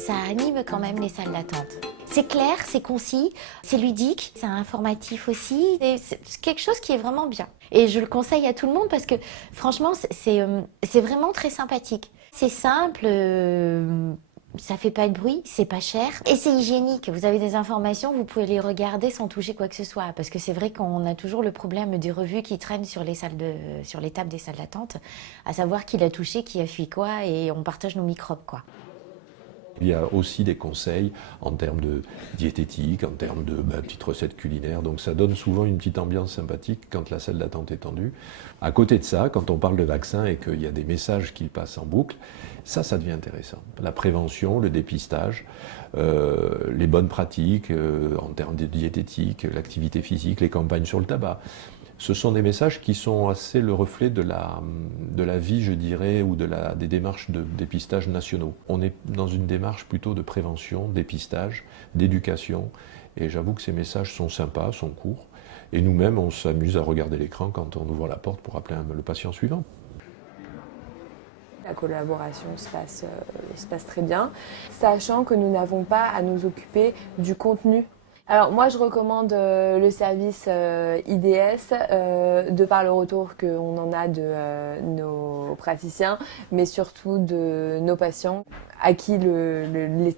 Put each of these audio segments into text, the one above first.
Ça anime quand même les salles d'attente. C'est clair, c'est concis, c'est ludique, c'est informatif aussi. Et c'est quelque chose qui est vraiment bien. Et je le conseille à tout le monde parce que franchement, c'est vraiment très sympathique. C'est simple, ça fait pas de bruit, c'est pas cher et c'est hygiénique. Vous avez des informations, vous pouvez les regarder sans toucher quoi que ce soit. Parce que c'est vrai qu'on a toujours le problème des revues qui traînent sur les tables des salles d'attente, à savoir qui l'a touché, qui a fui quoi, et on partage nos microbes, quoi. Il y a aussi des conseils en termes de diététique, en termes de petites recettes culinaires, donc ça donne souvent une petite ambiance sympathique quand la salle d'attente est tendue. À côté de ça, quand on parle de vaccin et qu'il y a des messages qui passent en boucle, ça devient intéressant. La prévention, le dépistage, les bonnes pratiques en termes de diététique, l'activité physique, les campagnes sur le tabac. Ce sont des messages qui sont assez le reflet de la vie, je dirais, ou des démarches de dépistage nationaux. On est dans une démarche plutôt de prévention, dépistage, d'éducation, et j'avoue que ces messages sont sympas, sont courts, et nous-mêmes, on s'amuse à regarder l'écran quand on ouvre la porte pour appeler le patient suivant. La collaboration se passe très bien, sachant que nous n'avons pas à nous occuper du contenu. Alors moi je recommande le service IDS de par le retour qu'on en a de nos praticiens, mais surtout de nos patients à qui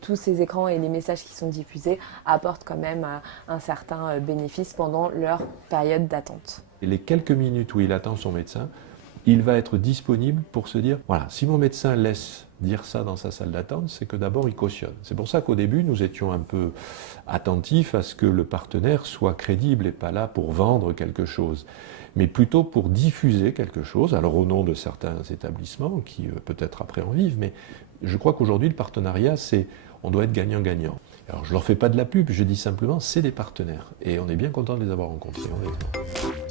tous ces écrans et les messages qui sont diffusés apportent quand même un certain bénéfice pendant leur période d'attente. Et les quelques minutes où il attend son médecin, il va être disponible pour se dire, voilà, si mon médecin laisse dire ça dans sa salle d'attente, c'est que d'abord il cautionne. C'est pour ça qu'au début, nous étions un peu attentifs à ce que le partenaire soit crédible et pas là pour vendre quelque chose, mais plutôt pour diffuser quelque chose, alors au nom de certains établissements qui peut-être après en vivent, mais je crois qu'aujourd'hui le partenariat, on doit être gagnant-gagnant. Alors je leur fais pas de la pub, je dis simplement, c'est des partenaires, et on est bien content de les avoir rencontrés, honnêtement.